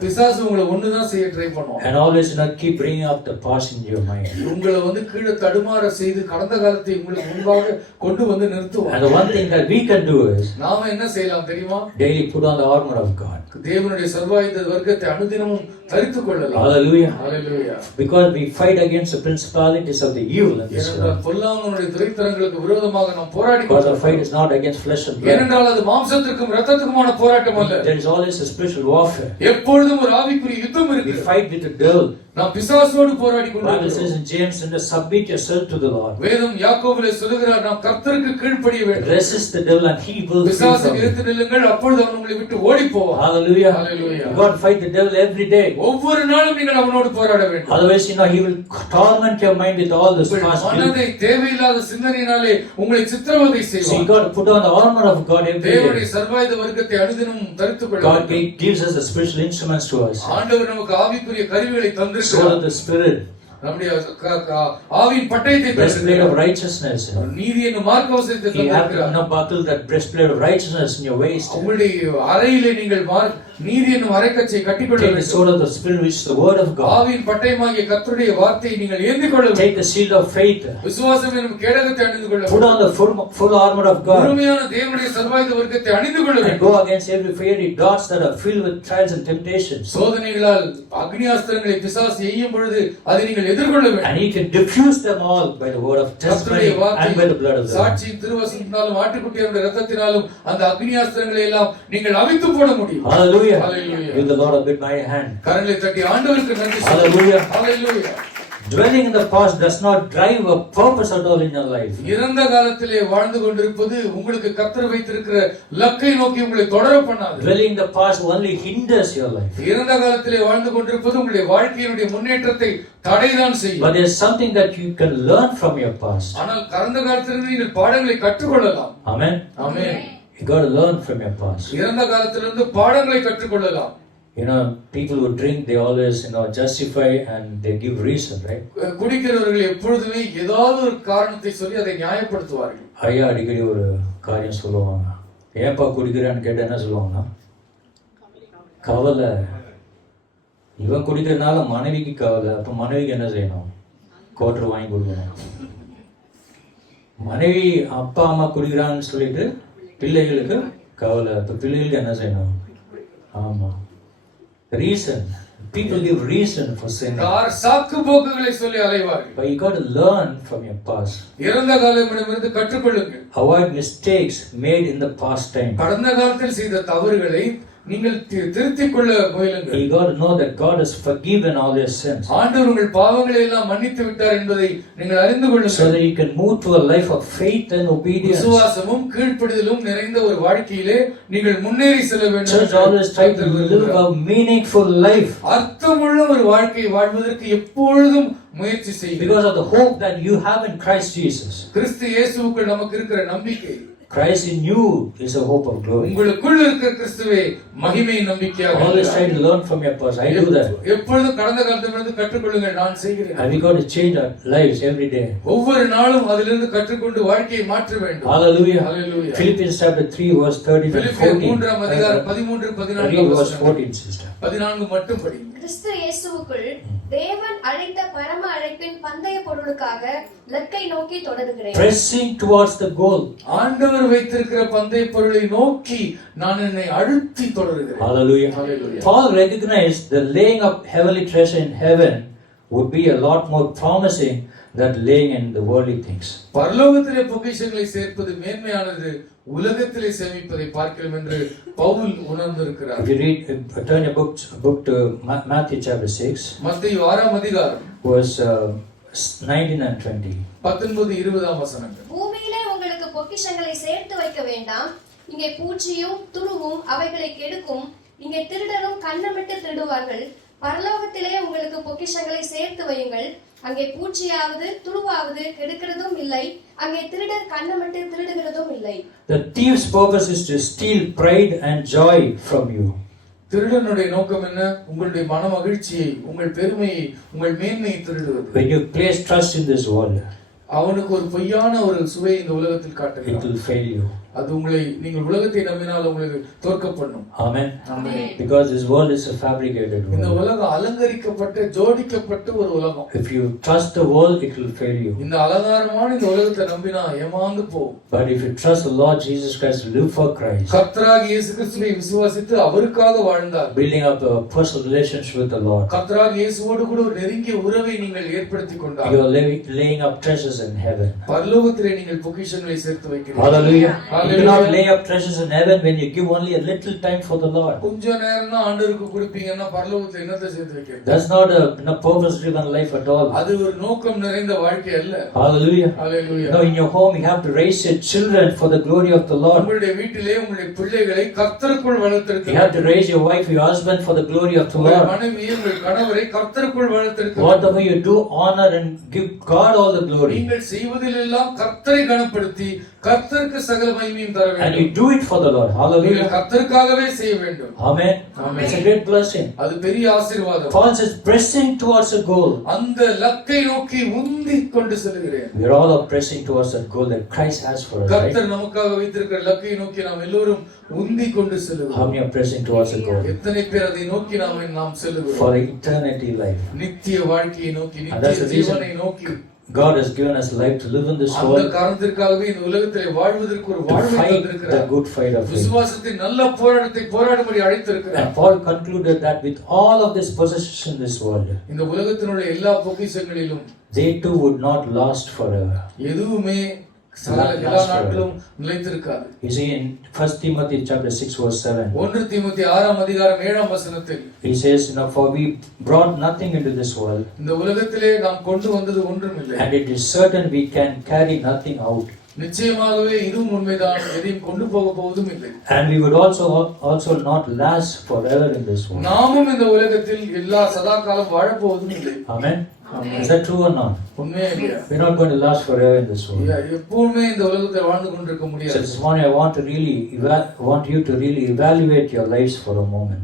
பிசாசு உங்களை ஒண்ணுதான் செய்ய ட்ரை பண்ணுவான். And always keep bringing up the past in your mind. உங்களை கீழே தடுமாற செய்து கடந்த காலத்தை உங்களுக்கு முன்பாக கொண்டு வந்து நிறுத்துவான். And the one thing that we can do is நாம என்ன செய்யலாம் தெரியுமா? daily put on the armor of God. தேவனுடைய சர்வாயுத வர்க்கத்தை அனுதினமும் தரித்துக் கொள்ளலாம். Hallelujah. Hallelujah. Because we fight against the principalities of the evil in this world. பொல்லாங்கனுடைய துரைத்தரங்களுக்கு விரோதமாக நாம் போராடி Because our fight is not against flesh and blood. ஏனென்றால் அது மாம்சத்திற்கும் இரத்தத்துக்குமான போராட்டம் அல்ல. There is always a spiritual warfare. எப்பொழுதும் ஒரு ஆவிக்குரிய யுத்தம் We இருக்கு. fight with the devil. நாம் பிசாசோடு போராடி Bible கொண்டிருக்கிறோம். says in James, submit yourself to the Lord. வேதம் யாக்கோபிலே சொல்கிறார் நாம் கர்த்தருக்கு கீழ்ப்படிய வேண்டும். Resist the devil and he will flee பிசாசை from you. எதிர்த்து நில்லுங்கள் அப்பொழுது அவன் உங்களை விட்டு ஓடி போவான். Hallelujah. Hallelujah. You got to fight the devil every day. ஒவ்வொரு நாளும் நீங்கள் அவனோடு போராட வேண்டும். Otherwise, he will torment your mind with all this past guilt. மனதை தேவையில்லாத சிந்தனையினாலே உங்களை சித்திரவதை So you செய்வான். got to put on the armor of God every தேவனுடைய day. சர்வாயுத வர்க்கத்தை அனுதினமும் தரித்துக் கொள்ள God வேண்டும். gives us the spiritual instruments to us. ஆண்டவர் நமக்கு ஆவிக்குரிய கருவிகளை Sword தந்திருக்கிறார். of the Spirit. நம்முடைய ஆவியின் பட்டயத்தை Breastplate of தந்திருக்கிறார். righteousness. நீதி என்னும் மார்க்கவசத்தை You have தந்திருக்கிறார். to buckle that breastplate of righteousness in your waist. உங்களுடைய அறையிலே நீங்கள் நீதி என்னும் அரைக்கச்சை கட்டிக்கொள்ள Take the வேண்டும். sword of the Spirit, which is the word of God. ஆவியின் பட்டயமாகிய கர்த்தருடைய வார்த்தையை நீங்கள் ஏந்திக் கொள்ள வேண்டும். Take the shield of faith. விசுவாசம் என்னும் கேடகத்தை அணிந்து கொள்ள Put வேண்டும். on the full armor of God. முழுமையான தேவனுடைய சர்வாயுத வர்க்கத்தை அணிந்து கொள்ள And வேண்டும். go against every fiery darts that are filled with trials and temptations. சோதனைகளால் அக்னியாஸ்திரங்களை பிசாசு எய்யும் பொழுது அதை நீங்கள் எதிர்கொள்ள வேண்டும். And he can diffuse them all by the word of testimony and by the blood of the Lamb. சாட்சி திருவசனத்தினாலும் ஆட்டுக்குட்டியுடைய இரத்தத்தினாலும் அந்த அக்னியாஸ்திரங்களை எல்லாம் நீங்கள் அவித்து போட முடியும். Hallelujah. Hallelujah. Give the Lord a big mighty hand. கரங்களை தட்டி ஆண்டவருக்கு நன்றி Hallelujah. Hallelujah. Dwelling in the past does not drive a purpose at all in your life. இறந்த காலத்திலே வாழ்ந்து கொண்டிருப்பது உங்களுக்கு கர்த்தர் வைத்திருக்கிற லக்கை நோக்கி உங்களை தொடர பண்ணாது. Dwelling in the past only hinders your life. இறந்த காலத்திலே வாழ்ந்து கொண்டிருப்பது உங்களுடைய வாழ்க்கையினுடைய முன்னேற்றத்தை தடைதான் செய்யும். But there is something that you can learn from your past. ஆனால் கடந்த காலத்திலிருந்து நீங்கள் பாடங்களை கற்றுக்கொள்ளலாம். Amen. Amen. You got to learn from your past. இறந்த காலத்திலிருந்து பாடங்களை கற்றுக்கொள்ளலாம். People who drink, they always, justify and they give reason, right? குடிக்கிறவர்கள் எப்பொழுதுமே ஏதாவது ஒரு காரணத்தை சொல்லி அதை நியாயப்படுத்துவார்கள். ஐயா அடிக்கடி ஒரு காரியம் சொல்லுவாங்க. ஏன்பா குடிக்கிறான்னு கேட்டா என்ன சொல்லுவாங்கன்னா, கவலை. இவன் குடிக்கிறதுனால மனைவிக்கு கவலை. அப்ப மனைவிக்கு என்ன செய்யணும்? கோட்டர் வாங்கி கொடுக்கணும். மனைவி அப்பா அம்மா குடிக்கிறான்னு சொல்லிட்டு பிள்ளைகளுக்கு கவலை. அப்ப பிள்ளைகளுக்கு என்ன செய்யணும்? ஆமா, reason. People give reason for sinning. சாக்கு போக்குகளை சொல்லி அலைவார்கள். But you got to learn from your past. இறந்த காலமிடமிருந்து கற்றுக்கொள்ளுங்கள். Avoid mistakes made in the past time. கடந்த காலத்தில் செய்த தவறுகளை நீங்கள் திருத்திக் கொள்ள முயலுங்கள். You got to know that God has forgiven all your sins. ஆண்டவர் உங்கள் பாவங்களை எல்லாம் மன்னித்து விட்டார் என்பதை நீங்கள் அறிந்து கொள்ளுங்கள். So that you can move to a life of faith and obedience. விசுவாசமும் கீழ்ப்படிதலும் நிறைந்த ஒரு வாழ்க்கையிலே நீங்கள் முன்னேறி செல்ல வேண்டும். Church always try to live a meaningful life. அர்த்தமுள்ள ஒரு வாழ்க்கை வாழ்வதற்கு எப்பொழுதும் முயற்சி செய்யுங்கள். Because of the hope that you have in Christ Jesus. கிறிஸ்து இயேசுவுக்குள் நமக்கு இருக்கிற நம்பிக்கை. Christ in you is a hope of glory. உங்களுக்குள் இருக்கிற கிறிஸ்துவே மகிமையின் நம்பிக்கையாக. Always try to learn from your past. I do that. எப்பொழுதும் கடந்த காலத்திலிருந்து கற்றுக்கொள்ளுங்கள், நான் செய்கிறேன். And we got to change our lives every day. ஒவ்வொரு நாளும் அதிலிருந்து கற்றுக்கொண்டு வாழ்க்கையை மாற்ற வேண்டும். Hallelujah. Hallelujah. Philippians chapter 3 verse 13 and பிலிப்பியர் 14. 3ஆம் அதிகாரம் 13 14 Read verse 14, sister. 14 மட்டும் படிங்க. கிறிஸ்து இயேசுவுக்குள் தேவன் அழைத்த பரம அழைப்பின் பந்தய பொருளுக்காக லக்கை நோக்கி தொடருகிறேன். Pressing towards the goal. ஆண்டவர் வைத்திருக்கிற பந்தய பொருளை நோக்கி நான் என்னை அழுத்தி தொடருகிறேன். Hallelujah. Hallelujah. Paul recognized the laying up heavenly treasure in heaven would be a lot more promising than laying in the worldly things. பரலோகத்திலே பொக்கிஷங்களை சேர்ப்பது மேன்மையானது உலகத்திலே சேமிப்பதை பார்க்கிறோம் என்று Pavul உணர்ந்திருக்கிறார். If you read, turn your book to Matthew chapter 6, மத்தேயு 6ஆம் அதிகாரம் verse 19 and 20. 19-20 வசனங்கள். பூமியிலே உங்களுக்கு பொக்கிஷங்களை சேர்த்து வைக்க வேண்டாம். இங்கே பூச்சியும் துருவும் அவைகளை கெடுக்கும். இங்கே திருடரும் கன்னமிட்டு திருடுவார்கள். பரலோகத்திலே உங்களுக்கு பொக்கிஷங்களை சேர்த்து வையுங்கள். அங்கே பூச்சியாவது துருவாவது கெடுக்கிறதும் இல்லை. அங்கே திருடர் கன்னமிட்டு திருடுகிறதும் இல்லை. The thief's purpose is to steal pride and joy from you. திருடனுடைய நோக்கம் என்ன? உங்களுடைய மன மகிழ்ச்சியை, உங்கள் பெருமையை, உங்கள் மேன்மையை திருடுவது. When you place trust in this world, அவனுக்கு ஒரு பொய்யான ஒரு சுவை இந்த உலகத்தில் it காட்டுகிறான். will fail you. அது உங்களை, நீங்கள் உலகத்தை நம்பினால் உங்களுக்கு தோற்க பண்ணும். Amen. Amen. Because this world is a fabricated இந்த world. உலகம் அலங்கரிக்கப்பட்ட ஜோடிக்கப்பட்ட ஒரு உலகம். If you trust the world, it will fail you. இந்த அலங்காரமான இந்த உலகத்தை நம்பினா ஏமாந்து போகும். But if you trust the Lord Jesus Christ, live for Christ, கர்த்தராகிய இயேசு கிறிஸ்துவை விசுவாசித்து அவருக்காக வாழ்ந்தார். building up a personal relationship with the Lord, கர்த்தராகிய இயேசுவோடு கூட ஒரு நெருங்கிய உறவை நீங்கள் ஏற்படுத்திக் கொண்டார். you are laying up treasures in heaven. பரலோகத்திலே நீங்கள் பொக்கிஷங்களை சேர்த்து வைக்கிறீர்கள். Hallelujah. You Hallelujah. cannot lay up treasures in heaven when you give only a little time for the Lord. கொஞ்ச நேரம் தான் ஆண்டவருக்கு கொடுப்பீங்கன்னா பரலோகத்துல என்னத்தை சேர்த்து வைக்கிறது? That's not a purpose-driven life at all. அது ஒரு நோக்கம் நிறைந்த வாழ்க்கை அல்ல. Hallelujah. Hallelujah. No, in your home you have to raise your children for the glory of the Lord. உங்களுடைய வீட்டிலே உங்களுடைய பிள்ளைகளை கர்த்தருக்குள் You வளர்த்திருக்க have to raise your wife, your husband for the glory of the உங்கள் Lord. மனைவியை, உங்கள் கணவரை கர்த்தருக்குள் வளர்த்திருக்க. Whatever you do, honor and give God all the glory. நீங்கள் செய்வதிலெல்லாம் கர்த்தரை கனப்படுத்தி கர்த்தருக்கு சகல மகிமையும் தர And வேண்டும். you do it for the Lord. நீங்கள் Hallelujah. கர்த்தருக்காகவே செய்ய வேண்டும். Amen. Amen. It's a great blessing. அது பெரிய ஆசீர்வாதம். Paul says, pressing towards a goal. அந்த லக்கை நோக்கி உந்திக் கொண்டு செல்கிறேன். We are all pressing towards that goal that Christ has for us, right? கர்த்தர் நமக்காக வைத்திருக்கிற லக்கை நோக்கி நாம் எல்லோரும் உந்திக் கொண்டு How செல்கிறோம். many are pressing towards a goal? எத்தனை பேர் அதை நோக்கி நாம் செல்கிறோம்? For eternity life. நித்திய வாழ்க்கையை நோக்கி, And that's நித்திய the reason ஜீவனை நோக்கி. God has given us life to live in this அந்த world, காரணத்திற்காகவே இந்த உலகத்திலே வாழ்வதற்கு ஒரு to வாழ்வை fight the தந்திருக்கிறார். good fight of faith. விசுவாசத்தின் நல்ல போராட்டத்தை போராடும்படி அழைத்திருக்கிறார். And Paul concluded that with all of this possessions in this world, இந்த உலகத்தினுடைய எல்லா பொக்கிஷங்களிலும் they too would not last forever. எதுவுமே எல்லா நாட்களும் நிலைத்திருக்காது. You see in 1 Timothy chapter 6 verse 7, 1 தீமோத்தேயு 6ஆம் அதிகாரம் 7ஆம் வசனத்தில் he says, for we brought nothing into this world, இந்த உலகத்திலே நாம் கொண்டு வந்தது ஒன்றுமில்லை. and it is certain we can carry nothing out. நிச்சயமாகவே இதுவும் உண்மைதான், எதையும் கொண்டு போக போவதும் இல்லை. And we would also not last forever in this world. நாமும் இந்த உலகத்தில் எல்லா சதா காலம் வாழ போவதும் இல்லை. Amen. Is that true or not? உண்மையே இல்லையா? We're not going to last forever in this world. எப்பவுமே இந்த உலகத்தில் வாழ்ந்து கொண்டிருக்க So முடியாது. this morning I want you to really evaluate your lives for a moment.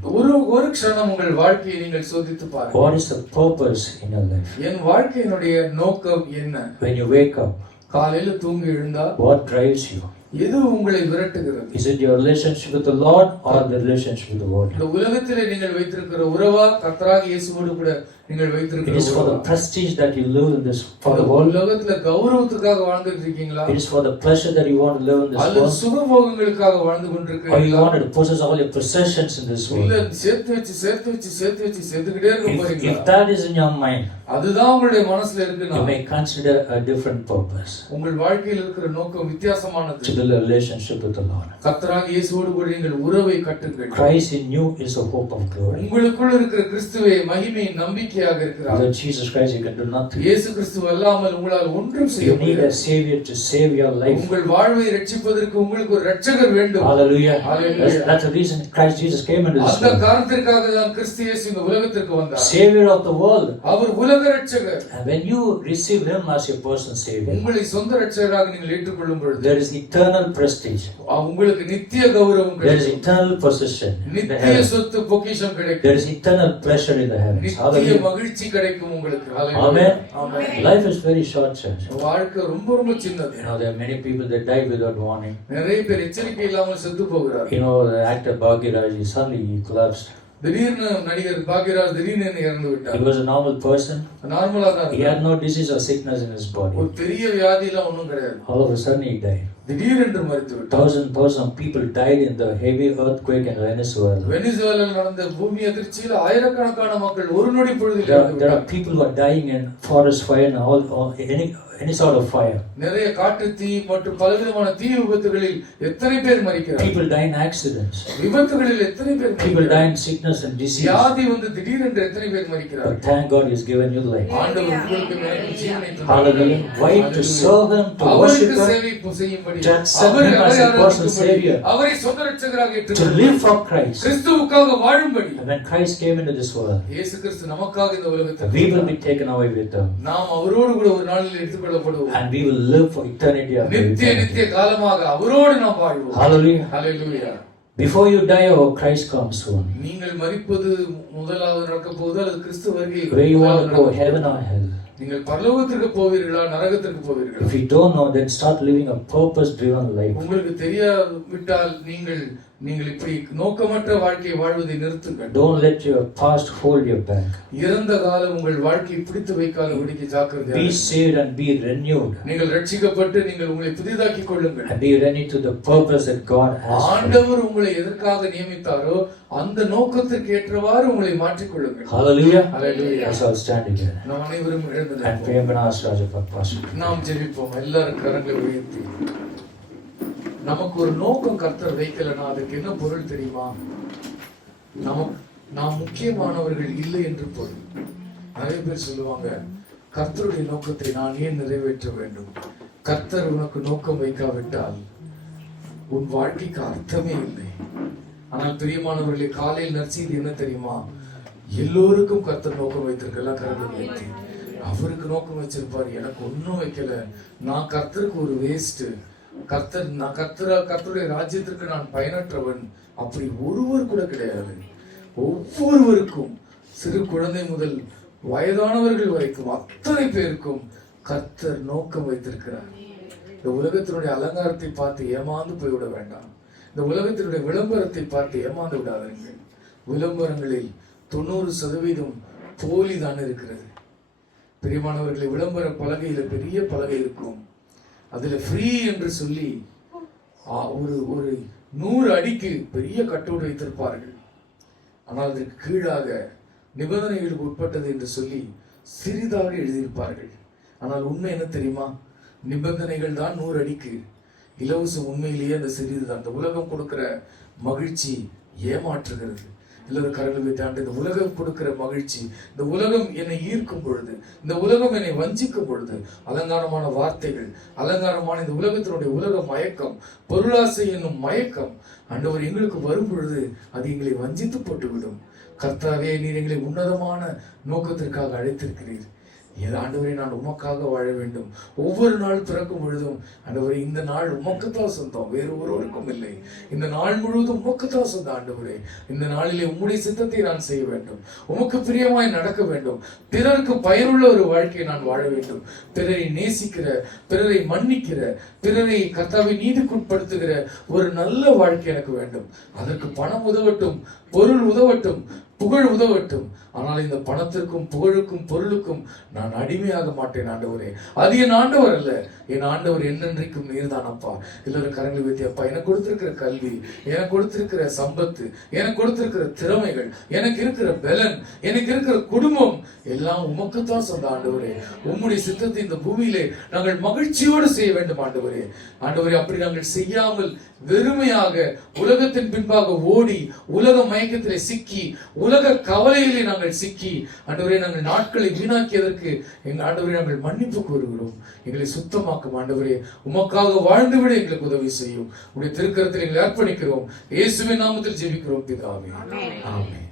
ஒரு க்ஷணம் உங்கள் வாழ்க்கையை நீங்கள் சோதித்து பாருங்கள். What is the purpose in your life? என் வாழ்க்கையினுடைய நோக்கம் என்ன? When you wake up, காலையில தூங்கி எழுந்தால் what drives you? எது உங்களை விரட்டுகிறது? Is it your relationship with the Lord or the relationship with the world? இந்த உலகத்திலே நீங்கள் வைத்திருக்கிற உறவா கர்த்தராகிய இயேசுவோடு கூட நீங்கள் It வைத்திருக்கிற is for the prestige that you live in this for the world. உலகத்துல கௌரவத்துக்காக வாழ்ந்துட்டு இருக்கீங்களா? It is for the pleasure that you want to live in this அல்லது world. சுகபோகங்களுக்காக வாழ்ந்து Or you கொண்டிருக்கீங்களா? want to possess all your possessions in this இல்ல world. சேர்த்துக்கிட்டே இருக்க போறீங்களா? If that is in your mind, அதுதான் உங்களுடைய மனசுல இருக்குன்னா you may consider a different purpose. உங்கள் வாழ்க்கையில் இருக்கிற நோக்கம் வித்தியாசமானது. To build a relationship with the Lord. கர்த்தராகிய இயேசுவோடு கூட நீங்கள் உறவை கட்டுங்கள். Christ in you is a hope of glory. உங்களுக்குள் இருக்கிற கிறிஸ்துவே மகிமையின் நம்பிக்கையாக இருக்கிறார். Without Jesus Christ you can do nothing. இயேசு கிறிஸ்து அல்லாமல் உங்களால் ஒன்றும் செய்ய You need முடியாது. a savior to save your life. உங்கள் வாழ்வை ரட்சிப்பதற்கு உங்களுக்கு ஒரு இரட்சகர் வேண்டும். Hallelujah. Hallelujah. That's the reason Christ Jesus came into this அந்த world. காரணத்திற்காக தான் கிறிஸ்து இயேசு இந்த உலகத்திற்கு வந்தார். Savior of the world. அவர் உலக இரட்சகர். And when you receive him as your personal savior, உங்களை சொந்த இரட்சகராக நீங்கள் ஏற்றுக்கொள்ளும் பொழுது there is eternal prestige. உங்களுக்கு நித்திய கௌரவம் There is கிடைக்கும். eternal possession in the நித்திய heavens. சொத்து பொக்கிஷம் கிடைக்கும். There is eternal pleasure in the heavens. நித்திய Hallelujah. மகிழ்ச்சி கிடைக்கும் உங்களுக்கு. Amen. Amen. Life is very short, church. வாழ்க்கை ரொம்ப ரொம்ப சின்னது. You know, there are many people that die without warning. நிறைய பேர் எச்சரிக்கை இல்லாமல் செத்து போகிறார். You know, the actor Bhagiraj, suddenly he collapsed. திடீர்னு நடிகர் பாக்யராஜ் திடீர்னு இறந்து He விட்டார். was a normal person. நார்மலா தான் He had no disease or sickness in his body. ஒரு பெரிய வியாதி எல்லாம் ஒண்ணும் கிடையாது. All of a sudden he died. திடீரென்று மரித்து விட்டார். Thousands of people died in the heavy earthquake in Venezuela. வெனிசுவேலாவில் நடந்த பூமி அதிர்ச்சியில் ஆயிரக்கணக்கான மக்கள் ஒரு நொடி பொழுதில் There இறந்து are விட்டார். people who are dying in forest fire and any sort of fire. நிறைய காட்டு தீ மற்றும் பலவிதமான தீ விபத்துகளில் எத்தனை பேர் மரிக்கிறார்கள்? People die in accidents. விபத்துகளில் எத்தனை பேர் People மரிக்கிறார்கள்? die in sickness and disease. வியாதி வந்து திடீரென்று எத்தனை பேர் மரிக்கிறார்கள்? But thank God He has given you life. ஆண்டவர் உங்களுக்கு எனக்கு ஜீவனை தந்தார். Hallelujah. Why? To serve Him, to worship அவருக்கு Him, சேவை செய்யும்படி to accept Him as a personal Savior, அவரை சொந்த இரட்சகராக to ஏற்றுக்கொண்டு live for Christ. கிறிஸ்துவுக்காக வாழும்படி. And when Christ came into this world, இயேசு கிறிஸ்து நமக்காக இந்த உலகத்துக்கு we will be taken away with Him. நாம் அவரோடு கூட ஒரு நாளில் எடுத்துக்கொள்ளப்படுவோம். And we will live for eternity after நித்திய eternity. நித்திய காலமாக அவரோடு நாம் வாழ்வோம். Hallelujah. Hallelujah. Before you die, our Christ comes soon. நீங்கள் மரிப்பது முதலாவது நடக்க போகுது அல்லது கிறிஸ்து வருகை Where you want to go, முதலாவது heaven or hell? நீங்கள் பரலோகத்திற்கு போவீர்களா நரகத்திற்கு போவீர்களா? If you don't know, then start living a purpose-driven life. உங்களுக்கு தெரியாவிட்டால் நீங்கள் இப்படி நோக்கமற்ற வாழ்க்கையை வாழ்வதை நிறுத்துங்கள். Don't let your past hold you back. இறந்த காலம் உங்கள் வாழ்க்கையை பிடித்து வைக்காதபடிக்கு ஜாக்கிரதையாக Be இருங்கள். saved and be renewed. நீங்கள் ரட்சிக்கப்பட்டு நீங்கள் உங்களை புதிதாக்கிக் கொள்ளுங்கள். And be ready to the purpose that God has for you. ஆண்டவர் உங்களை எதற்காக நியமித்தாரோ அந்த நோக்கத்திற்கு ஏற்றவாறு உங்களை மாற்றிக் கொள்ளுங்கள். Hallelujah. Hallelujah. Let's all stand together. நாம் அனைவரும் எழுந்து And நிற்போம். pray and ask Raja for pastor. நாம் ஜெபிப்போம். எல்லாரும் கரங்களை உயர்த்தி. நமக்கு ஒரு நோக்கம் கர்த்தர் வைக்கலனா அதுக்கு என்ன பொருள் தெரியுமா? நாம் முக்கியமானவர்கள் இல்லை என்று பொருள். நிறைய பேர் சொல்லுவாங்க, கர்த்தருடைய நோக்கத்தை நான் ஏன் நிறைவேற்ற வேண்டும்? கர்த்தர் உனக்கு நோக்கம் வைக்காவிட்டால் உன் வாழ்க்கைக்கு அர்த்தமே இல்லை. ஆனால் பிரியமானவர்களே, காலையில் நற்செய்தி என்ன தெரியுமா? எல்லோருக்கும் கர்த்தர் நோக்கம் வைத்திருக்கலாம். கரங்களை வைத்து அவருக்கு நோக்கம் வச்சிருப்பாரு. எனக்கு ஒன்னும் வைக்கல, நான் கர்த்தருக்கு ஒரு வேஸ்ட், கர்த்தருடைய ராஜ்யத்திற்கு நான் பயனற்றவன், அப்படி ஒருவர் கூட கிடையாது. ஒவ்வொருவருக்கும், சிறு குழந்தை முதல் வயதானவர்கள் வரைக்கும் அத்தனை பேருக்கும் கர்த்தர் நோக்கம் வைத்திருக்கிறார். இந்த உலகத்தினுடைய அலங்காரத்தை பார்த்து ஏமாந்து போய்விட வேண்டாம். இந்த உலகத்தினுடைய விளம்பரத்தை பார்த்து ஏமாந்து விடாதீர்கள். விளம்பரங்களில் 90% போலி தான் இருக்கிறது. பிரியமானவர்களை, விளம்பர பலகையில பெரிய பலகை இருக்கும், அதுல ஃப்ரீ என்று சொல்லி ஒரு 100 அடிக்கு பெரிய கட்டோடு வைத்திருப்பார்கள். ஆனால் அதற்கு கீழாக நிபந்தனைகளுக்கு உட்பட்டது என்று சொல்லி சிறிதாக எழுதியிருப்பார்கள். ஆனால் உண்மை என்ன தெரியுமா? நிபந்தனைகள் தான் 100 அடிக்கு, இலவசம் உண்மையிலேயே அந்த சிறிதுதான். அந்த உலகம் கொடுக்கிற மகிழ்ச்சி ஏமாற்றுகிறது. எல்லாரும் கரங்கள் வைத்தாண்டு, இந்த உலகம் கொடுக்கிற மகிழ்ச்சி, இந்த உலகம் என்னை ஈர்க்கும் பொழுது, இந்த உலகம் என்னை வஞ்சிக்கும் பொழுது, அலங்காரமான வார்த்தைகள், அலங்காரமான இந்த உலகத்தினுடைய உலக மயக்கம், பொருளாசை என்னும் மயக்கம் ஆண்டவர் எங்களுக்கு வரும் பொழுது அது எங்களை வஞ்சித்து போட்டுவிடும். கர்த்தாவே, நீர் எங்களை உன்னதமான நோக்கத்திற்காக அழைத்திருக்கிறீர். ஆண்டவரே, நான் உமக்காக வாழ வேண்டும். ஒவ்வொரு நாள் பிறக்கும் பொழுதும் ஆண்டவரே, இந்த நாள் உமக்குத்தான் சொந்தம், வேறு ஒருவருக்கும் இல்லை. இந்த நாள் முழுவதும் உமக்குத்தான் சொந்தம். ஆண்டவரே, இந்த நாளிலே உம்முடைய சித்தத்தை நான் செய்ய வேண்டும், உமக்கு பிரியமாய் நடக்க வேண்டும், பிறருக்கு பயனுள்ள ஒரு வாழ்க்கையை நான் வாழ வேண்டும். பிறரை நேசிக்கிற, பிறரை மன்னிக்கிற, பிறரை கர்த்தாவை நீதிக்குட்படுத்துகிற ஒரு நல்ல வாழ்க்கை எனக்கு வேண்டும். அதற்கு பணம் உதவட்டும், பொருள் உதவட்டும், புகழ் உதவட்டும், ஆனால் இந்த பணத்திற்கும் புகழுக்கும் பொருளுக்கும் நான் அடிமையாக மாட்டேன் ஆண்டவரே. அது என் ஆண்டவர் அல்ல, என் ஆண்டவர் என்னென்றைக்கும் நீர்தான் அப்பா. எல்லாரும் கரங்களை வைத்து, அப்பா எனக்கு கொடுத்திருக்கிற கல்வி, எனக்கு கொடுத்திருக்கிற சம்பத்து, எனக்கு கொடுத்திருக்கிற திறமைகள், எனக்கு இருக்கிற பலன், எனக்கு இருக்கிற குடும்பம் எல்லாம் உமக்குத்தான் சொந்த ஆண்டவரே. உம்முடைய சித்தத்தை இந்த பூமியிலே நாங்கள் மகிழ்ச்சியோடு செய்ய வேண்டும் ஆண்டவரே. ஆண்டவரே, அப்படி நாங்கள் செய்யாமல் வெறுமையாக உலகத்தின் பின்பாக ஓடி உலக மயக்கத்திலே சிக்கி உலக கவலையிலே நாங்கள் சிக்கி ஆண்டவரே நாங்கள் நாட்களை வீணாக்கியதற்கு எங்கள் ஆண்டவரே நாங்கள் மன்னிப்பு கோருகிறோம். எங்களை சுத்தமாக்கும் ஆண்டவரே. உமக்காக வாழ்ந்துவிட எங்களுக்கு உதவி செய்யும். உடைய திருக்கரத்தில் எங்களை அர்ப்பணிக்கிறோம். இயேசுவின் நாமத்தில் ஜெபிக்கிறோம் பிதாவே. ஆமென்.